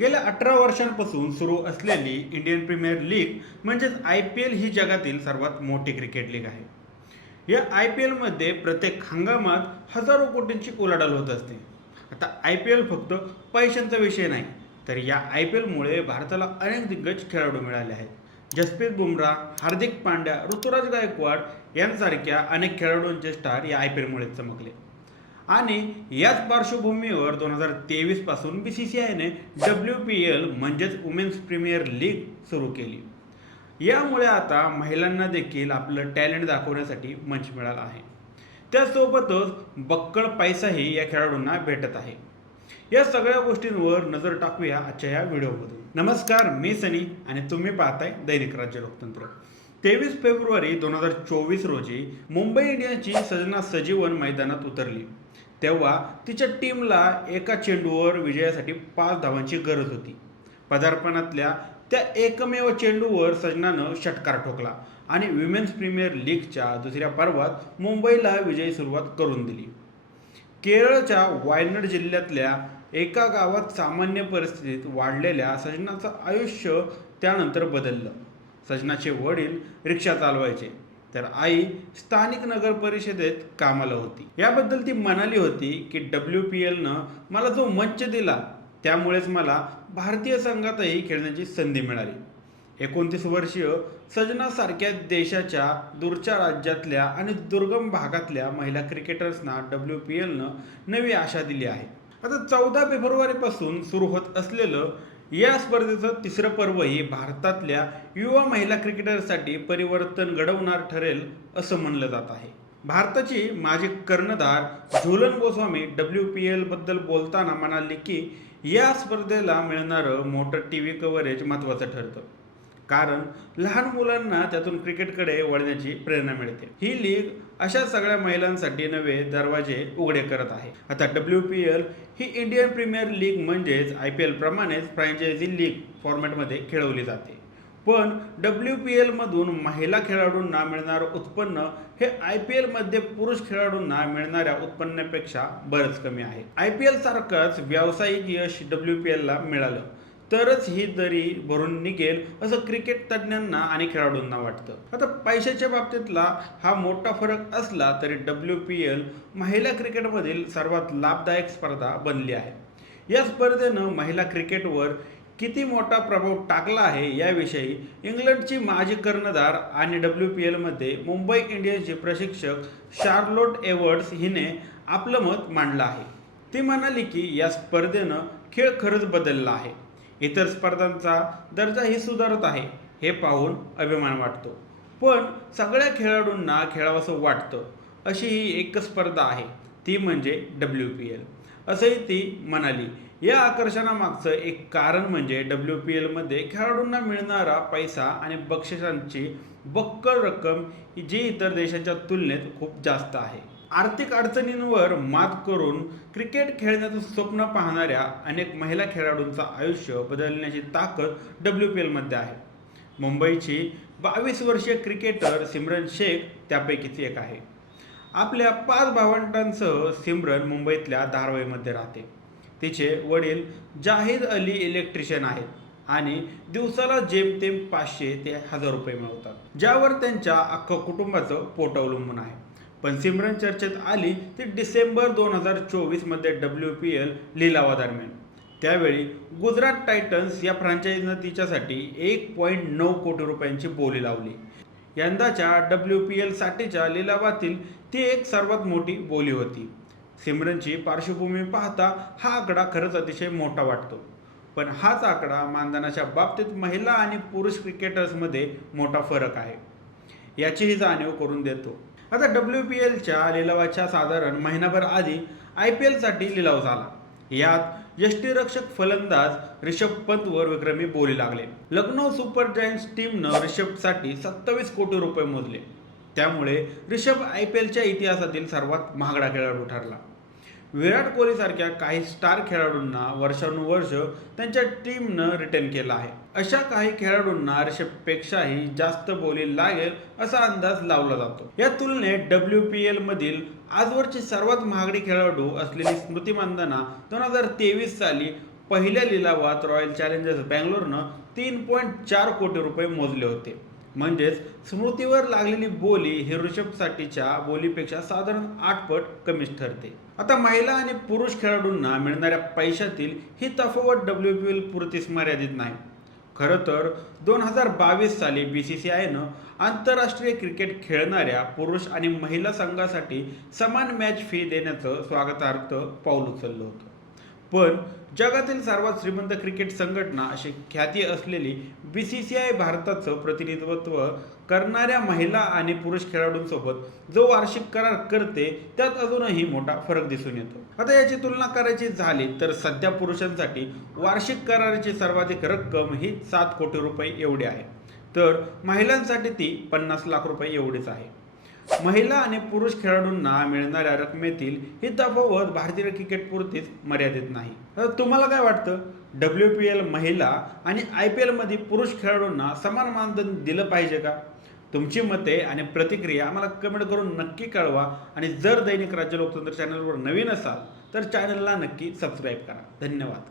गेल्या 18 वर्षांपासून सुरू असलेली इंडियन प्रीमियर लीग म्हणजेच आय पी एल ही जगातील सर्वात मोठी क्रिकेट लीग आहे. या आय पी एलमध्ये प्रत्येक हंगामात हजारो कोटींची उलाढाल होत असते. आता आय पी एल फक्त पैशांचा विषय नाही, तर या आय पी एलमुळे भारताला अनेक दिग्गज खेळाडू मिळाले आहेत. जसप्रीत बुमराह, हार्दिक पांड्या, ऋतुराज गायकवाड यांसारख्या अनेक खेळाडूंचे स्टार या आय पी एलमुळे चमकले. आणि याच पार्श्वभूमीवर 2023 पासून बी सी सी आयने WPL म्हणजेच वुमेन्स प्रीमियर लीग सुरू केली. यामुळे आता महिलांना देखील आपलं टॅलेंट दाखवण्यासाठी मंच मिळाला आहे. त्यासोबतच बक्कळ पैसाही या खेळाडूंना भेटत आहे. या सगळ्या गोष्टींवर नजर टाकूया आजच्या या व्हिडिओमधून. नमस्कार, मी सनी आणि तुम्ही पाहताय दैनिक राज्य लोकतंत्र. 23 फेब्रुवारी 2024 रोजी मुंबई इंडियन्सची सजना सजीवन मैदानात उतरली. तेव्हा तिच्या टीमला एका चेंडूवर विजयासाठी 5 धावांची गरज होती. पदार्पणातल्या त्या एकमेव चेंडूवर सजनानं षटकार ठोकला आणि विमेन्स प्रीमियर लीगच्या दुसऱ्या पर्वात मुंबईला विजयी सुरुवात करून दिली. केरळच्या वायनाड जिल्ह्यातल्या एका गावात सामान्य परिस्थितीत वाढलेल्या सजनाचं आयुष्य त्यानंतर बदललं. सजनाचे वडील रिक्षा चालवायचे, तर आई स्थानिक नगर परिषदेत कामाला होती. याबद्दल ती म्हणाली होती की WPLनं मला जो मंच दिला त्यामुळेच मला भारतीय संघातही खेळण्याची संधी मिळाली. 29 वर्षीय सजनासारख्या देशाच्या दूरच्या राज्यातल्या आणि दुर्गम भागातल्या महिला क्रिकेटर्सना WPLनं नवी आशा दिली आहे. आता 14 फेब्रुवारीपासून सुरू होत असलेलं या स्पर्धेचं तिसरं पर्वही भारतातल्या युवा महिला क्रिकेटरसाठी परिवर्तन घडवणार ठरेल असं म्हणलं जात आहे. भारताची माजी कर्णधार झुलन गोस्वामी WPL बद्दल बोलताना म्हणाली की या स्पर्धेला मिळणारं मोठं TV कव्हरेज महत्त्वाचं ठरतं, कारण लहान मुलांना त्यातून क्रिकेटकडे वळण्याची प्रेरणा मिळते. ही लीग अशा सगळ्या महिलांसाठी नवे दरवाजे उघडे करत आहे. आता WPL ही इंडियन प्रीमियर लीग म्हणजेच IPL प्रमाणेच फ्रँचायझी लीग फॉर्मॅटमध्ये खेळवली जाते. पण WPL मधून महिला खेळाडूंना मिळणारं उत्पन्न हे IPL मध्ये पुरुष खेळाडूंना मिळणाऱ्या उत्पन्नापेक्षा बरंच कमी आहे. IPL सारखंच व्यावसायिक यश WPL ला मिळालं तरच ही दरी भरून निघेल असं क्रिकेट तज्ज्ञांना आणि खेळाडूंना वाटतं. आता पैशाच्या बाबतीतला हा मोठा फरक असला तरी WPL महिला क्रिकेटमधील सर्वात लाभदायक स्पर्धा बनली आहे. या स्पर्धेनं महिला क्रिकेटवर किती मोठा प्रभाव टाकला आहे याविषयी इंग्लंडची माजी कर्णधार आणि WPL मध्ये मुंबई इंडियन्सचे प्रशिक्षक शार्लोट एव्हर्ड्स हिने आपलं मत मांडलं आहे. ती म्हणाली की या स्पर्धेनं खेळ खरंच बदलला आहे. इतर स्पर्धांचा दर्जाही सुधारत आहे हे पाहून अभिमान वाटतो. पण सगळ्या खेळाडूंना खेळावंसं वाटतं अशी ही एकच स्पर्धा आहे, ती म्हणजे WPL असंही ती म्हणाली. या आकर्षणामागचं एक कारण म्हणजे WPL मध्ये खेळाडूंना मिळणारा पैसा आणि बक्षिसांची बक्कळ रक्कम जी इतर देशांच्या तुलनेत खूप जास्त आहे. आर्थिक अडचणींवर मात करून क्रिकेट खेळण्याचं स्वप्न पाहणाऱ्या अनेक महिला खेळाडूंचं आयुष्य बदलण्याची ताकद WPL मध्ये आहे. मुंबईची 22 वर्षीय क्रिकेटर सिमरन शेख त्यापैकीच एक आहे. आपल्या 5 भावंडांसह सिमरन मुंबईतल्या धारावीमध्ये राहते. तिचे वडील जाहिद अली इलेक्ट्रिशियन आहेत आणि दिवसाला जेमतेम 500 ते 1000 रुपये मिळवतात, ज्यावर त्यांच्या अख्खं कुटुंबाचं पोट अवलंबून आहे. पण सिमरन चर्चेत आली ती डिसेंबर 2024 मध्ये WPL लिलावादरम्यान. त्यावेळी गुजरात टायटन्स या फ्रँचायझीनं तिच्यासाठी 1.9 कोटी रुपयांची बोली लावली. यंदाच्या WPL साठीच्या लिलावातील ती एक सर्वात मोठी बोली होती. सिमरनची पार्श्वभूमी पाहता हा आकडा खरंच अतिशय मोठा वाटतो. पण हाच आकडा मानधनाच्या बाबतीत महिला आणि पुरुष क्रिकेटर्समध्ये मोठा फरक आहे याचीही जाणीव करून देतो. आता WPLच्या लिलावाच्या साधारण महिनाभर आधी IPL साठी लिलाव झाला. यात यष्टीरक्षक फलंदाज रिषभ पंतवर विक्रमी बोली लागले. लखनौ सुपर जायंट्स टीमनं रिषभसाठी 27 कोटी रुपये मोजले. त्यामुळे रिषभ IPLच्या इतिहासातील सर्वात महागडा खेळाडू ठरला. विराट कोहलीसारख्या काही स्टार खेळाडूंना वर्षानुवर्ष त्यांच्या टीमनं रिटेन केलं आहे. अशा काही खेळाडूंना रिषभपेक्षाही जास्त बोली लागेल असा अंदाज लावला जातो. या तुलनेत WPL मधील आजवरची सर्वात महागडी खेळाडू असलेली स्मृती मंदाना 2023 साली पहिल्या लिलावात रॉयल चॅलेंजर्स बँगलोरनं 3.4 कोटी रुपये मोजले होते. म्हणजेच स्मृतीवर लागलेली बोली ही ऋषभसाठीच्या बोलीपेक्षा साधारण 8 पट कमीच ठरते. आता महिला आणि पुरुष खेळाडूंना मिळणाऱ्या पैशातील ही तफावत WPL पुरतीच मर्यादित नाही. खरं तर 2022 साली BCCIनं आंतरराष्ट्रीय क्रिकेट खेळणाऱ्या पुरुष आणि महिला संघासाठी समान मॅच फी देण्याचं स्वागतार्थ पाऊल उचललं होतं. पण जगातील सर्वात श्रीमंत क्रिकेट संघटना अशी ख्याती असलेली BCCI भारताचं प्रतिनिधित्व करणाऱ्या महिला आणि पुरुष खेळाडूंसोबत जो वार्षिक करार करते त्यात अजूनही मोठा फरक दिसून येतो. आता याची तुलना करायची झाली तर सध्या पुरुषांसाठी वार्षिक कराराची सर्वाधिक रक्कम ही 7 कोटी रुपये एवढी आहे, तर महिलांसाठी ती 50 लाख रुपये एवढीच आहे. महिला आणि पुरुष खेळाडूंना मिळणाऱ्या रकमेतील ही तफावत भारतीय क्रिकेटपुरतीच मर्यादित नाही. तर तुम्हाला काय वाटतं? WPL महिला आणि IPL मध्ये पुरुष खेळाडूंना समान मानधन दिलं पाहिजे का? तुमची मते आणि प्रतिक्रिया आम्हाला कमेंट करून नक्की कळवा. आणि जर दैनिक राज्य लोकतंत्र चॅनलवर नवीन असाल तर चॅनलला नक्की सबस्क्राईब करा. धन्यवाद.